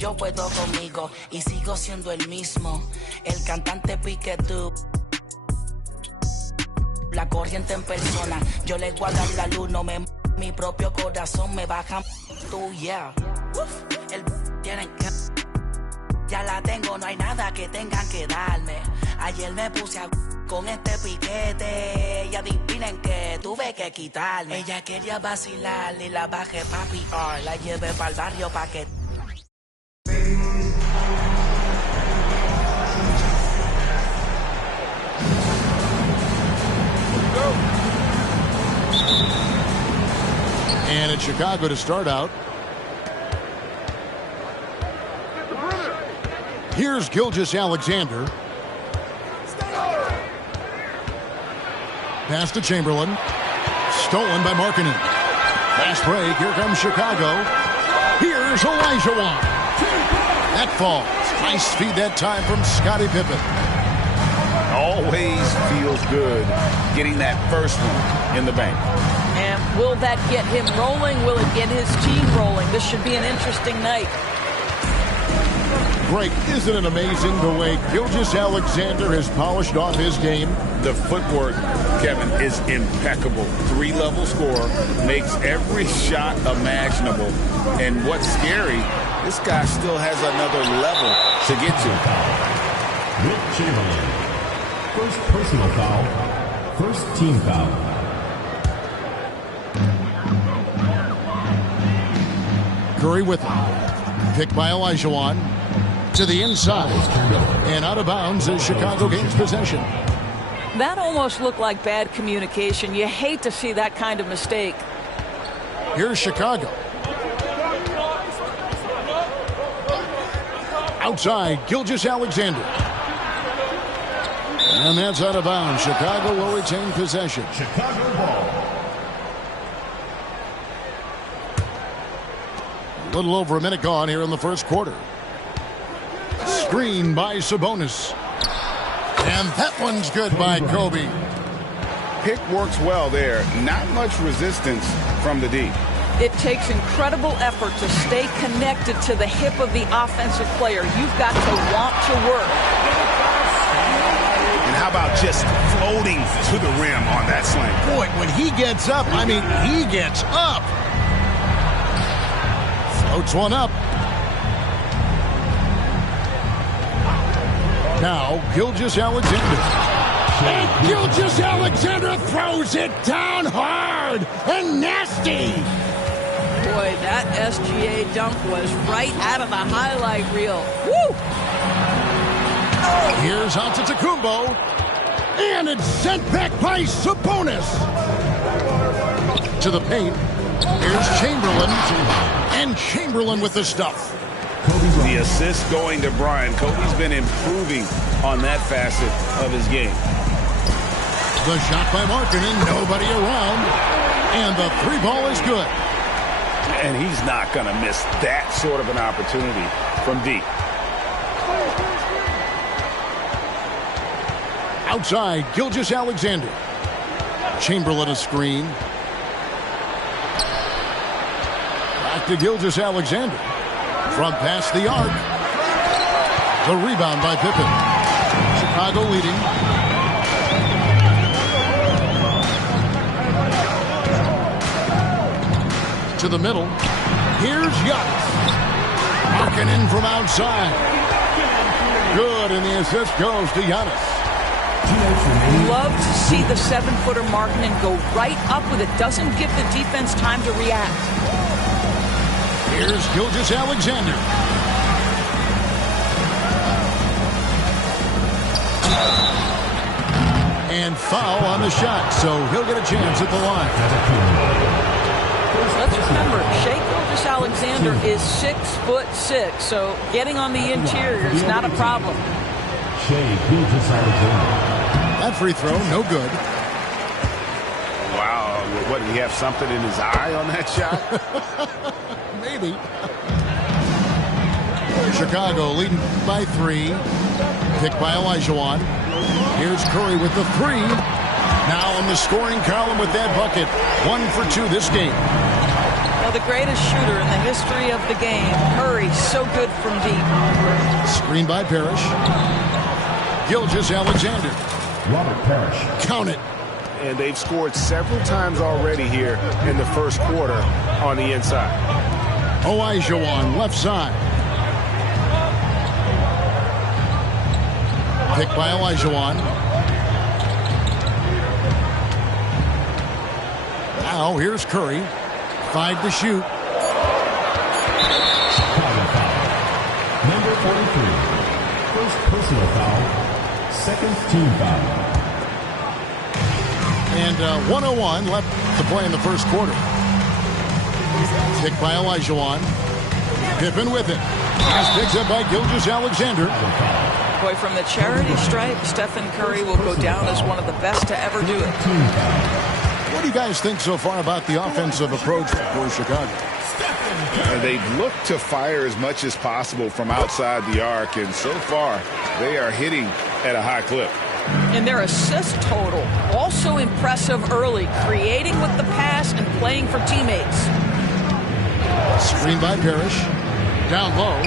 yo puedo conmigo y sigo siendo el mismo. El cantante pique tú. La corriente en persona, yo le voy a dar la luz, no me mi propio corazón me baja tú, yeah. El tienen que ya la tengo, no hay nada que tengan que darme. Ayer me puse a con este piquete y adivinen que tuve que quitarme. Ella quería vacilar y la bajé papi, la llevé para el barrio pa' que And it's Chicago to start out. Here's Gilgeous-Alexander. Pass to Chamberlain. Stolen by Markkanen. Fast break. Here comes Chicago. Here's Olajuwon. That falls. Nice feed that time from Scottie Pippen. Always feels good getting that first one in the bank. And will that get him rolling? Will it get his team rolling? This should be an interesting night. Great. Isn't it amazing the way Gilgeous-Alexander has polished off his game? The footwork, Kevin, is impeccable. Three-level scorer, makes every shot imaginable. And what's scary, this guy still has another level to get to. Wilt Chamberlain. First personal foul. First team foul. Curry with him. Picked by Olajuwon. To the inside. And out of bounds as Chicago gains possession. That almost looked like bad communication. You hate to see that kind of mistake. Here's Chicago. Outside, Gilgeous-Alexander. And that's out of bounds. Chicago will retain possession. Chicago ball. A little over a minute gone here in the first quarter. Screen by Sabonis. And that one's good by Kobe. Pick works well there. Not much resistance from the D. It takes incredible effort to stay connected to the hip of the offensive player. You've got to want to work. And how about just floating to the rim on that slam? Boy, when he gets up, I mean, he gets up. Floats one up. Now, Gilgeous-Alexander. And Gilgeous-Alexander throws it down hard and nasty. Boy, that SGA dunk was right out of the highlight reel. Woo! Here's Antetokounmpo. And it's sent back by Sabonis. To the paint. Here's Chamberlain. And Chamberlain with the stuff. The assist going to Brian. Kobe's been improving on that facet of his game. The shot by Markkanen, nobody around. And the three ball is good. And he's not going to miss that sort of an opportunity from deep. Outside, Gilgeous-Alexander. Chamberlain a screen. Back to Gilgeous-Alexander. From past the arc. The rebound by Pippen. Chicago leading. To the middle. Here's Giannis. Markkanen from outside. Good, and the assist goes to Giannis. Love to see the 7-footer Markkanen go right up with it. Doesn't give the defense time to react. Here's Gilgeous-Alexander. And foul on the shot, so he'll get a chance at the line. Let's remember, Shai Gilgeous-Alexander is 6'6", so getting on the interior is not a problem. Shai Gilgeous-Alexander. That free throw, no good. Wow, what, did he have something in his eye on that shot? Maybe. Chicago leading by 3. Picked by Olajuwon. Here's Curry with the 3. Now in the scoring column with that bucket. 1 for 2 this game. Well, know, the greatest shooter in the history of the game. Curry, so good from deep. Screen by Parrish. Gilgeous-Alexander. Robert Parrish. Count it. And they've scored several times already here in the first quarter on the inside. Olajuwon, left side. Pick by Olajuwon. Now here's Curry. 5 to shoot. Chicago foul. Number 43. First personal foul. Second team foul. And 1:01 left to play in the first quarter. Pick by Olajuwon. Pippen with it. Pass picked up by Gilgeous-Alexander. Boy, from the charity stripe, Stephen Curry will go down as one of the best to ever do it. What do you guys think so far about the offensive approach for Chicago? They've looked to fire as much as possible from outside the arc, and so far they are hitting at a high clip. And their assist total, also impressive early, creating with the pass and playing for teammates. Screen by Parrish. Down low.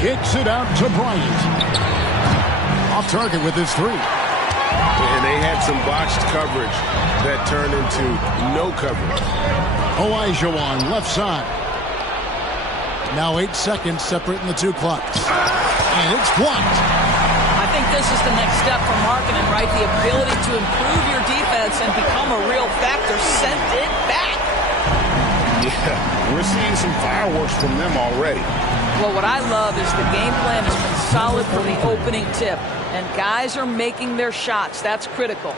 Kicks it out to Bryant. Off target with his three. And they had some botched coverage that turned into no coverage. Olajuwon, left side. Now 8 seconds separating the two clocks. And it's blocked. I think this is the next step for Markkanen, right? The ability to improve your defense and become a real factor. Send it back. Yeah, we're seeing some fireworks from them already. Well, what I love is the game plan has been solid from the opening tip. And guys are making their shots. That's critical.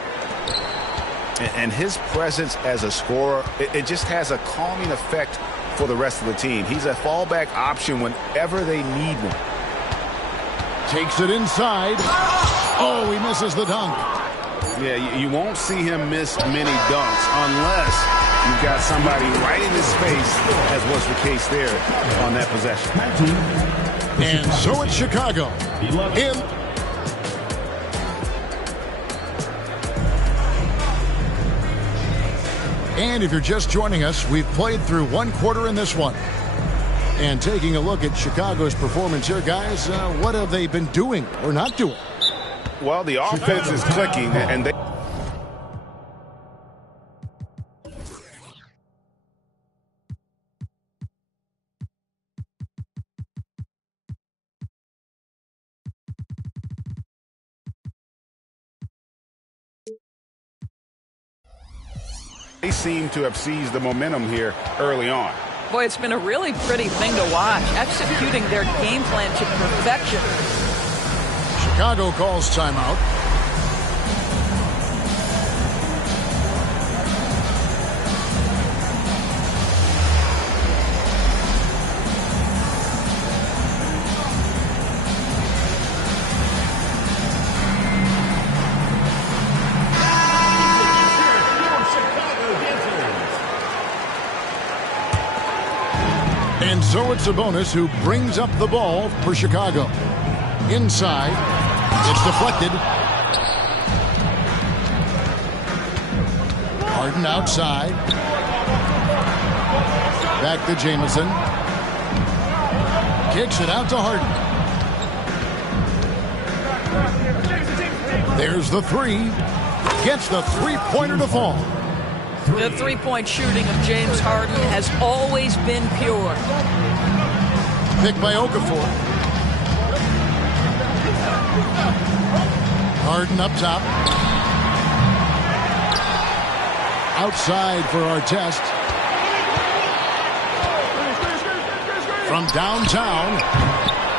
And his presence as a scorer, it just has a calming effect for the rest of the team. He's a fallback option whenever they need one. Takes it inside. Oh, he misses the dunk. Yeah, you won't see him miss many dunks unless you've got somebody right in his face, as was the case there on that possession. And so it's Chicago. And if you're just joining us, we've played through one quarter in this one. And taking a look at Chicago's performance here, guys, what have they been doing or not doing? Well, the offense is clicking, and they seem to have seized the momentum here early on. Boy, it's been a really pretty thing to watch, executing their game plan to perfection. Chicago calls timeout. And so it's Sabonis who brings up the ball for Chicago. Inside. It's deflected. Harden outside. Back to Jamison. Kicks it out to Harden. There's the three. Gets the three-pointer to fall. The three-point shooting of James Harden has always been pure. Picked by Okafor. Harden up top. Outside for Artest. From downtown.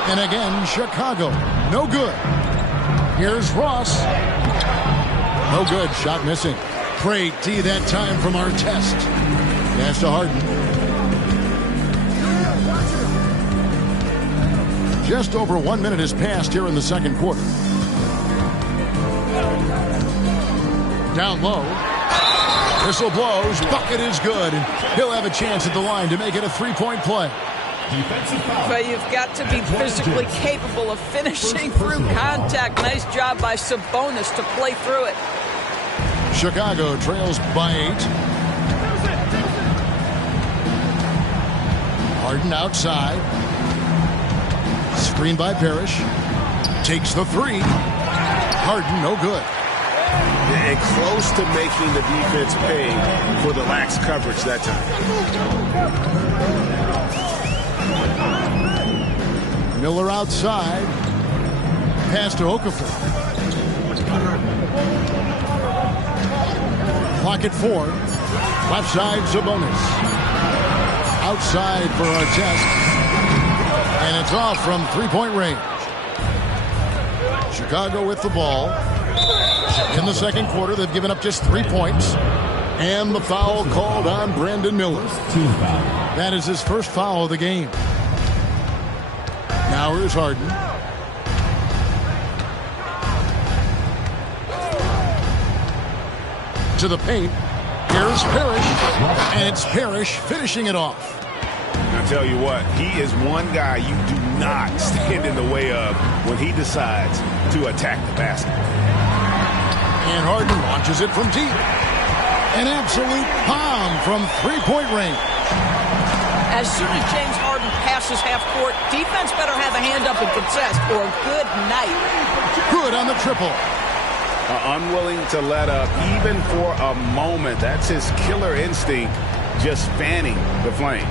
And again, Chicago. No good. Here's Ross. No good. Shot missing. Great D that time from Artest. Pass to Harden. Just over 1 minute has passed here in the second quarter. Down low. Whistle blows. Bucket is good. And he'll have a chance at the line to make it a three-point play. But you've got to be physically capable of finishing through contact. Nice job by Sabonis to play through it. Chicago trails by 8. Harden outside. Screen by Parrish. Takes the three. Harden, no good. And close to making the defense pay for the lax coverage that time. Miller outside. Pass to Okafor. Clock at 4. Left side, Sabonis. Outside for Artest. And it's off from three-point range. Chicago with the ball. In the second quarter, they've given up just 3 points. And the foul called on Brandon Miller. That is his first foul of the game. Now here's Harden. To the paint. Here's Parrish. And it's Parrish finishing it off. I'll tell you what, he is one guy you do not stand in the way of when he decides to attack the basket. And Harden launches it from deep. An absolute bomb from three-point range. As soon as James Harden passes half court, defense better have a hand up and contest or good night. Good on the triple. Unwilling to let up even for a moment. That's his killer instinct, just fanning the flames.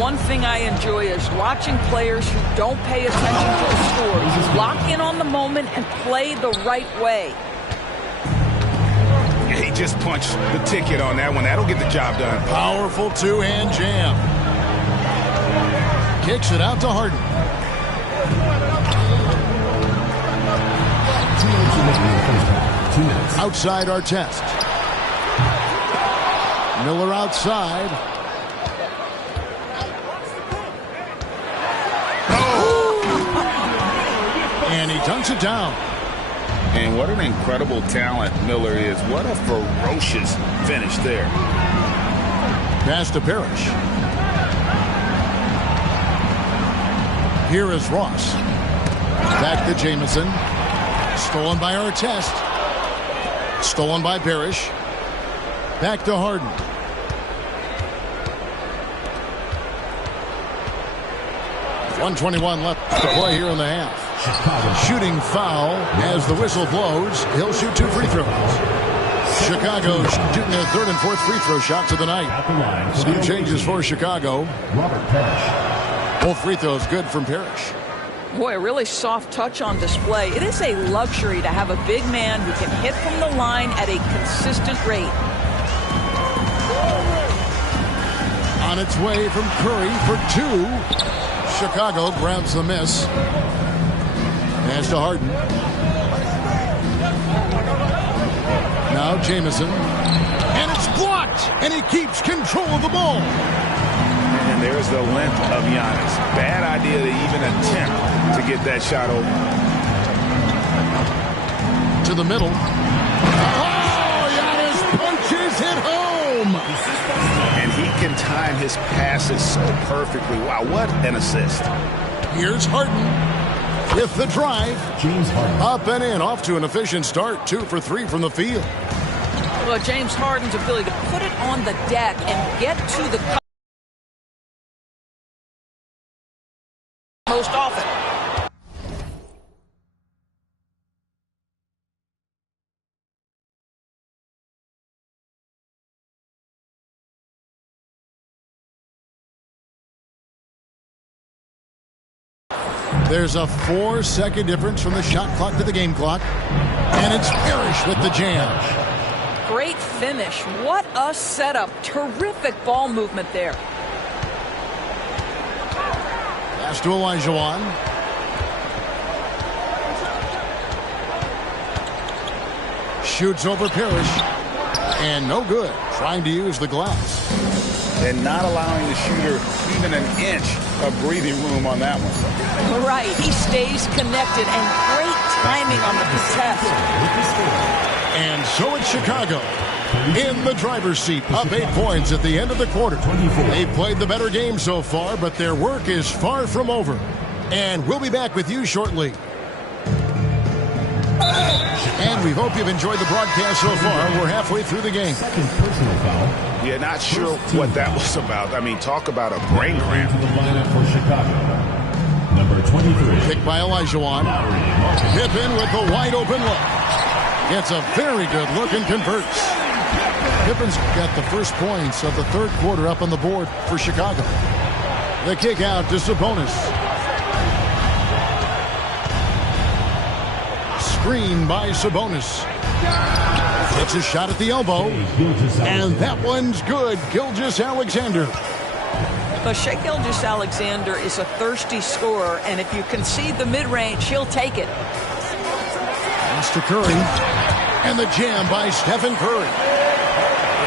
One thing I enjoy is watching players who don't pay attention to the score lock in on the moment and play the right way. Yeah, he just punched the ticket on that one. That'll get the job done. Powerful two-hand jam. Kicks it out to Harden. Outside Artest. Miller outside. And he dunks it down. And what an incredible talent Miller is. What a ferocious finish there. Pass to Parrish. Here is Ross. Back to Jamison. Stolen by Artest. Stolen by Parrish. Back to Harden. .121 left to play here in the half. Shooting foul as the whistle blows. He'll shoot 2 free throws. Chicago shooting their third and fourth free throw shots of the night. Some changes for Chicago. Robert Parrish. Both free throws good from Parrish. Boy, a really soft touch on display. It is a luxury to have a big man who can hit from the line at a consistent rate. On its way from Curry for 2. Chicago grabs the miss. Pass to Harden. Now Jamison. And it's blocked. And he keeps control of the ball. And there's the length of Giannis. Bad idea to even attempt to get that shot over. To the middle. Oh, Giannis punches it home. And he can time his passes so perfectly. Wow, what an assist. Here's Harden with the drive. James Harden. Up and in, off to an efficient start. 2 for 3 from the field. Well, James Harden's ability to put it on the deck and get to the most often. There's a 4-second difference from the shot clock to the game clock. And it's Parrish with the jam. Great finish. What a setup. Terrific ball movement there. Pass to Olajuwon. Shoots over Parrish. And no good. Trying to use the glass. And not allowing the shooter even an inch of breathing room on that one. Right. He stays connected and great timing on the contest. And so it's Chicago in the driver's seat, up 8 points at the end of the quarter. They've played the better game so far, but their work is far from over. And we'll be back with you shortly. And we hope you've enjoyed the broadcast so far. We're halfway through the game. Second personal foul. Yeah, not sure what that was about. I mean, talk about a brain cramp. To the lineup for Chicago. Number 23. Picked by Olajuwon. Pippen with the wide open look. Gets a very good look and converts. Pippen's got the first points of the third quarter up on the board for Chicago. The kick out to Sabonis. Screen by Sabonis. Gets a shot at the elbow. And that one's good. Gilgeous-Alexander. But Shai Gilgeous-Alexander is a thirsty scorer, and if you concede the mid-range, he'll take it. Pass to Curry. And the jam by Stephen Curry.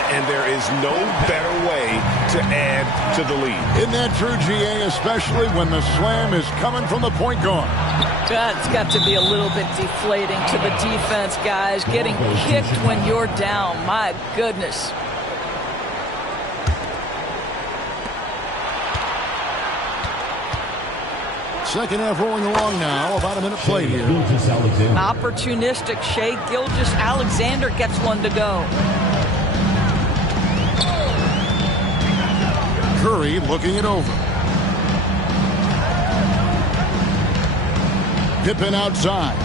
And there is no better way to add to the lead. Isn't that true, GA? Especially when the slam is coming from the point guard. That's got to be a little bit deflating to the defense, guys. Getting kicked when you're down. My goodness. Second half rolling along now. About a minute played here. Opportunistic Shai Gilgeous-Alexander gets one to go. Curry looking it over. Pippen outside.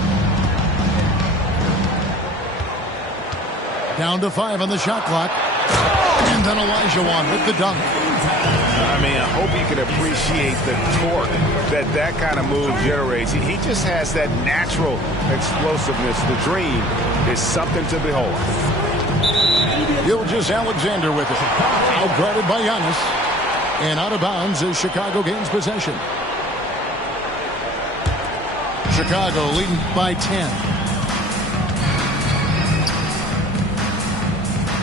Down to 5 on the shot clock. And then Olajuwon with the dunk. I mean, I hope you can appreciate the torque that kind of move generates. He just has that natural explosiveness. The dream is something to behold. Gilgeous-Alexander with it. Outguarded by Giannis. And out of bounds as Chicago gains possession. Chicago leading by 10.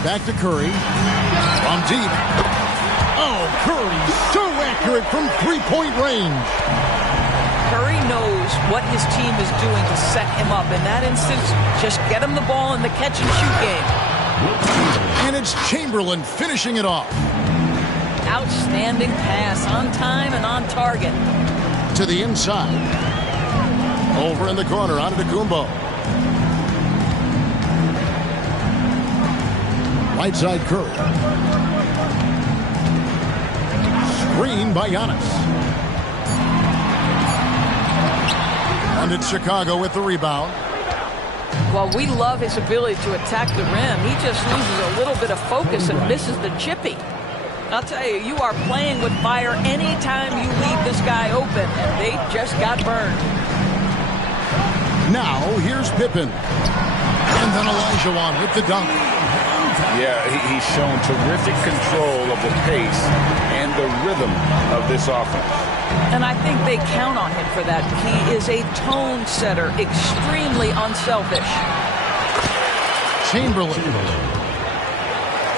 Back to Curry. From deep. Oh, Curry so accurate from three-point range. Curry knows what his team is doing to set him up. In that instance, just get him the ball in the catch-and-shoot game. And it's Chamberlain finishing it off. Outstanding pass, on time and on target. To the inside. Over in the corner, Antetokounmpo. Right side Curry. Screen by Giannis. And it's Chicago with the rebound. Well, we love his ability to attack the rim. He just loses a little bit of focus and misses the chippy. I'll tell you, you are playing with fire anytime you leave this guy open, and they just got burned. Now, here's Pippen. And then Olajuwon with the dunk. Yeah, he's shown terrific control of the pace and the rhythm of this offense. And I think they count on him for that. He is a tone setter, extremely unselfish. Chamberlain.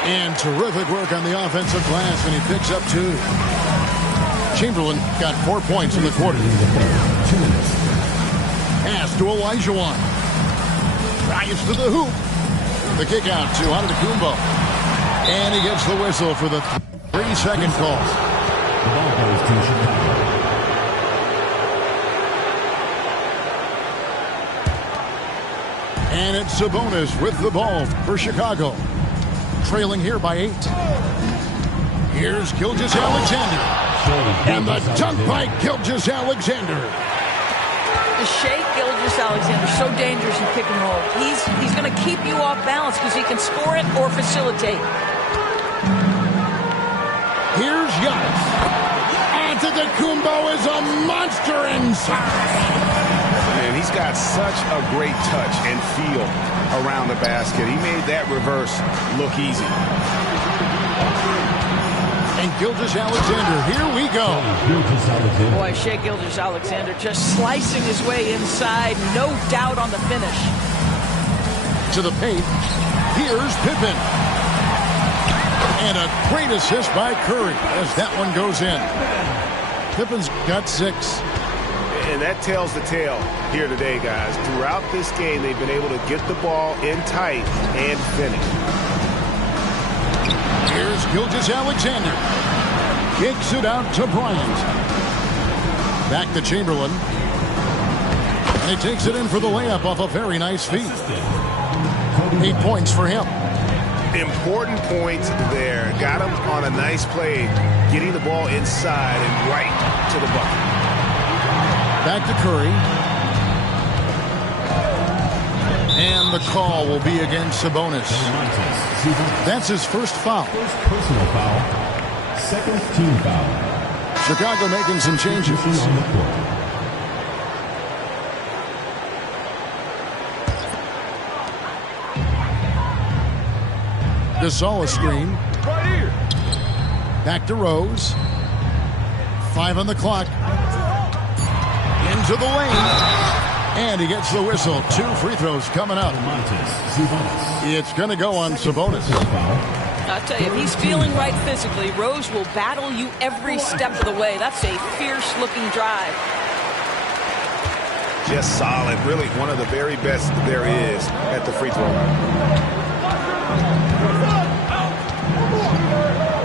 And terrific work on the offensive glass, and he picks up 2. Chamberlain got 4 points in the quarter. Pass to Olajuwon. Drives to the hoop. The kick out to Antetokounmpo. And he gets the whistle for the 3-second call. The ball goes to Chicago. And it's Sabonis with the ball for Chicago. Trailing here by 8. Here's Gilgeous-Alexander. And the dunk by Gilgeous-Alexander. Shai Gilgeous-Alexander, so dangerous in pick and roll. He's going to keep you off balance because he can score it or facilitate. Here's Giannis. Antetokounmpo is a monster inside. Man, he's got such a great touch and feel around the basket. He made that reverse look easy. And Gilgeous-Alexander, here we go. Boy, Shai Gilgeous-Alexander just slicing his way inside. No doubt on the finish. To the paint. Here's Pippen. And a great assist by Curry as that one goes in. Pippen's got 6. And that tells the tale here today, guys. Throughout this game, they've been able to get the ball in tight and finish. Here's Gilgeous-Alexander. Kicks it out to Bryant. Back to Chamberlain. And he takes it in for the layup off a very nice feed. 8 points for him. Important points there. Got him on a nice play, getting the ball inside and right to the bucket. Back to Curry. And the call will be against Sabonis. That's his first foul. First personal foul. Second team foul. Chicago making some changes. On the court. Gasol a screen. Back to Rose. 5 on the clock. Into the lane. And he gets the whistle. 2 free throws coming up. It's going to go on Sabonis. I'll tell you, if he's feeling right physically, Rose will battle you every step of the way. That's a fierce-looking drive. Just solid. Really one of the very best there is at the free throw line.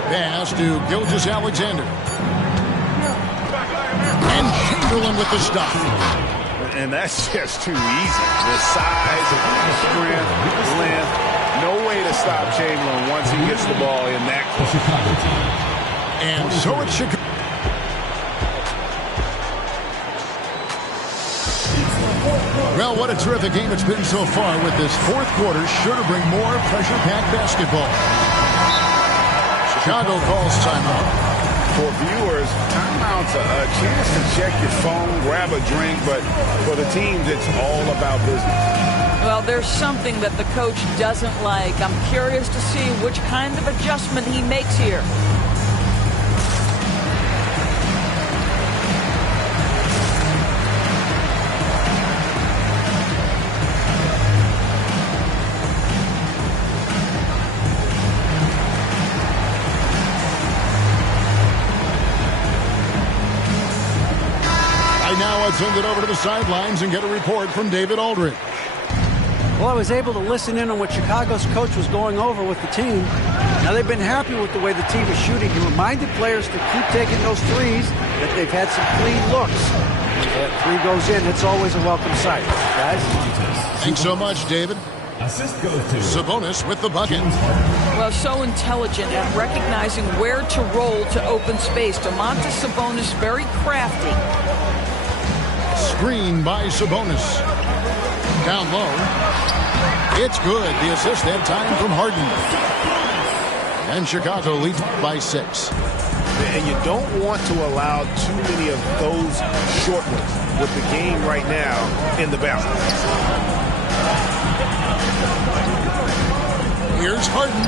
Pass to Gilgeous-Alexander. And Chamberlain with the stop. And that's just too easy. The size, strength, length. No way to stop Chamberlain once he gets the ball in that close. And so it's Chicago. Well, what a terrific game it's been so far with this fourth quarter. Sure to bring more pressure-packed basketball. Chicago calls timeout. For viewers, timeout's a chance to check your phone, grab a drink, but for the teams, it's all about business. Well, there's something that the coach doesn't like. I'm curious to see which kind of adjustment he makes here. Now I'll send it over to the sidelines and get a report from David Aldridge. Well, I was able to listen in on what Chicago's coach was going over with the team. Now, they've been happy with the way the team is shooting. He reminded players to keep taking those threes, that they've had some clean looks. If that three goes in, it's always a welcome sight. Guys? Thanks so much, David. Assist goes to Sabonis with the bucket. Well, so intelligent at recognizing where to roll to open space. Domantas Sabonis, very crafty. Screen by Sabonis. Down low. It's good. The assist that time from Harden. And Chicago leads by 6. And you don't want to allow too many of those short ones with the game right now in the balance. Here's Harden.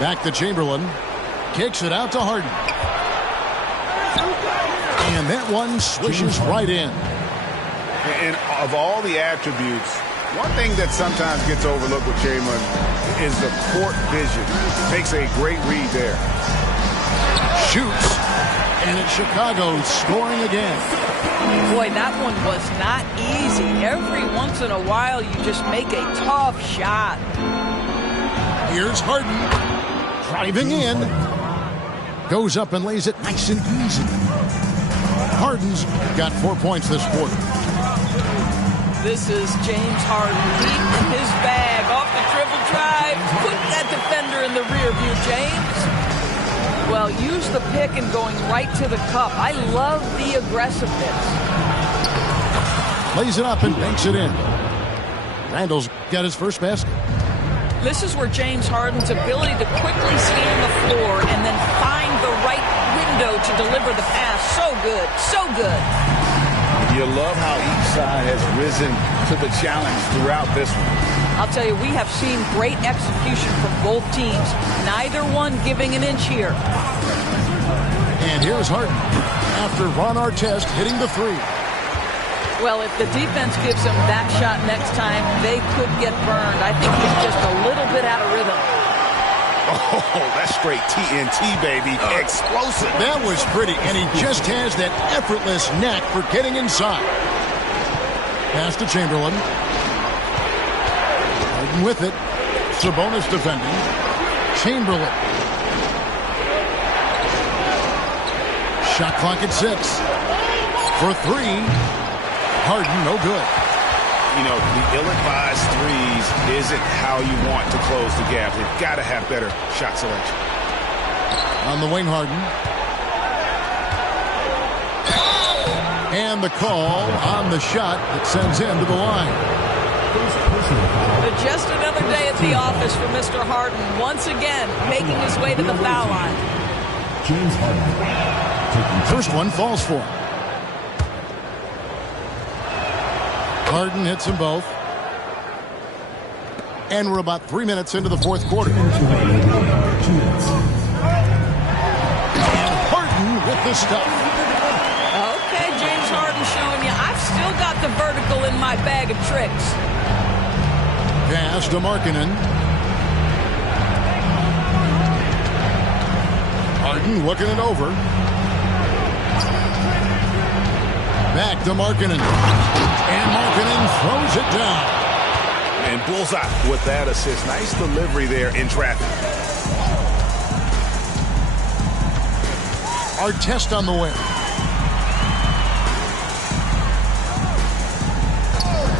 Back to Chamberlain. Kicks it out to Harden. And that one swishes right in. And of all the attributes, one thing that sometimes gets overlooked with Chamberlain is the court vision. Makes a great read there. Shoots. And it's Chicago scoring again. Boy, that one was not easy. Every once in a while, you just make a tough shot. Here's Harden. Driving in. Goes up and lays it nice and easy. Harden's got 4 points this quarter. This is James Harden deep in his bag. Off the dribble drive. Put that defender in the rear view, James. Well, use the pick and going right to the cup. I love the aggressiveness. Lays it up and banks it in. Randall's got his first basket. This is where James Harden's ability to quickly scan the floor and then find the right window to deliver the pass. So good, so good. You love how each side has risen to the challenge throughout this one. I'll tell you, we have seen great execution from both teams. Neither one giving an inch here. And here's Harden after Ron Artest hitting the three. Well, if the defense gives him that shot next time, they could get burned. I think he's just a little bit out of rhythm. Oh, that's straight TNT, baby. Explosive. That was pretty, and he just has that effortless knack for getting inside. Pass to Chamberlain. Harden with it. Sabonis defending. Chamberlain. Shot clock at 6. For 3. Harden, no good. You know, the ill-advised threes isn't how you want to close the gap. They've got to have better shot selection. On the wing, Harden. And the call on the shot that sends him to the line. But just another day at the office for Mr. Harden. Once again, making his way to the foul line. James Harden. First one falls for him. Harden hits them both. And we're about 3 minutes into the fourth quarter. And Harden with the stuff. Okay, James Harden showing you I've still got the vertical in my bag of tricks. Pass to Markkanen. Harden looking it over. Back to Markkanen. And Markkanen throws it down. And bullseye with that assist. Nice delivery there in traffic. Our test on the wing.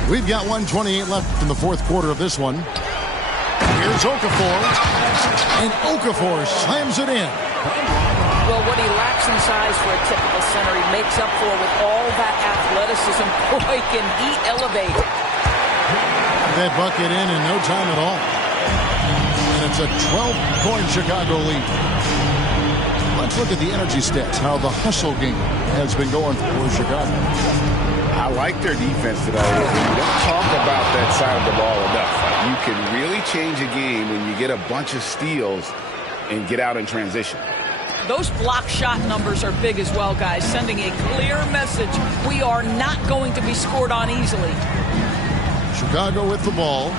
We've got 1:28 left in the fourth quarter of this one. Here's Okafor. And Okafor slams it in. Well, what he lacks in size for a typical center, he makes up for with all that athleticism. Boy, can he elevate. That bucket in no time at all. And it's a 12-point Chicago lead. Let's look at the energy stats, how the hustle game has been going for Chicago. I like their defense today. We don't talk about that side of the ball enough. You can really change a game when you get a bunch of steals and get out in transition. Those block shot numbers are big as well, guys, sending a clear message. We are not going to be scored on easily. Chicago with the ball.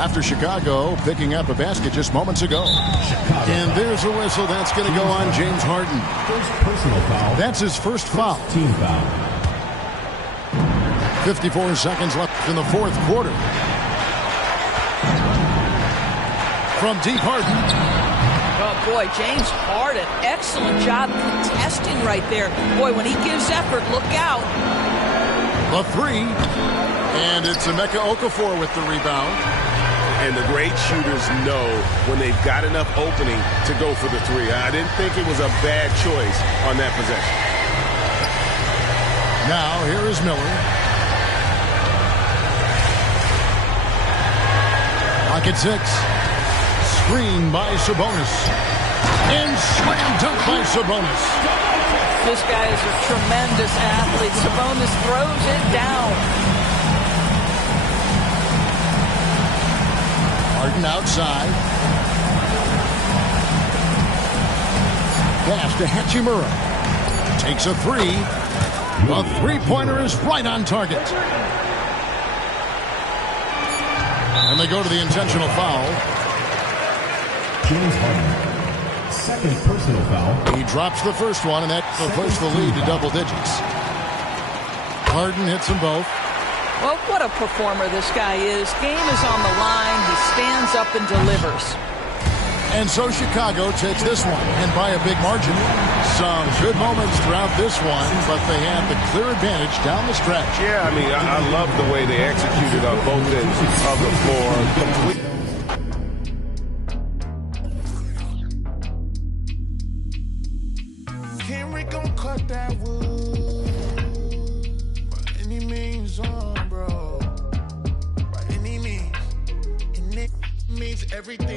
After Chicago picking up a basket just moments ago. And there's a whistle. That's going to go on James Harden. First personal foul. That's his first foul. Team foul. 54 seconds left in the fourth quarter. From deep, Harden. Oh, boy, James Harden, excellent job contesting right there. Boy, when he gives effort, look out. The three. And it's Emeka Okafor with the rebound. And the great shooters know when they've got enough opening to go for the three. I didn't think it was a bad choice on that possession. Now, here is Miller. Pocket six. Screen by Sabonis. And slam dunk by Sabonis. This guy is a tremendous athlete. Sabonis throws it down. Harden outside. Pass to Hachimura. Takes a three. The three-pointer is right on target. And they go to the intentional foul. James Harden. Second personal foul. He drops the first one, and that will push the lead to double digits. Harden hits them both. Well, what a performer this guy is. Game is on the line. He stands up and delivers. And so Chicago takes this one, and by a big margin. Some good moments throughout this one, but they had the clear advantage down the stretch. Yeah, I mean, I love the way they executed on both ends of the floor. Henry gon' cut that wood by any means on, bro. By any means. And it means everything.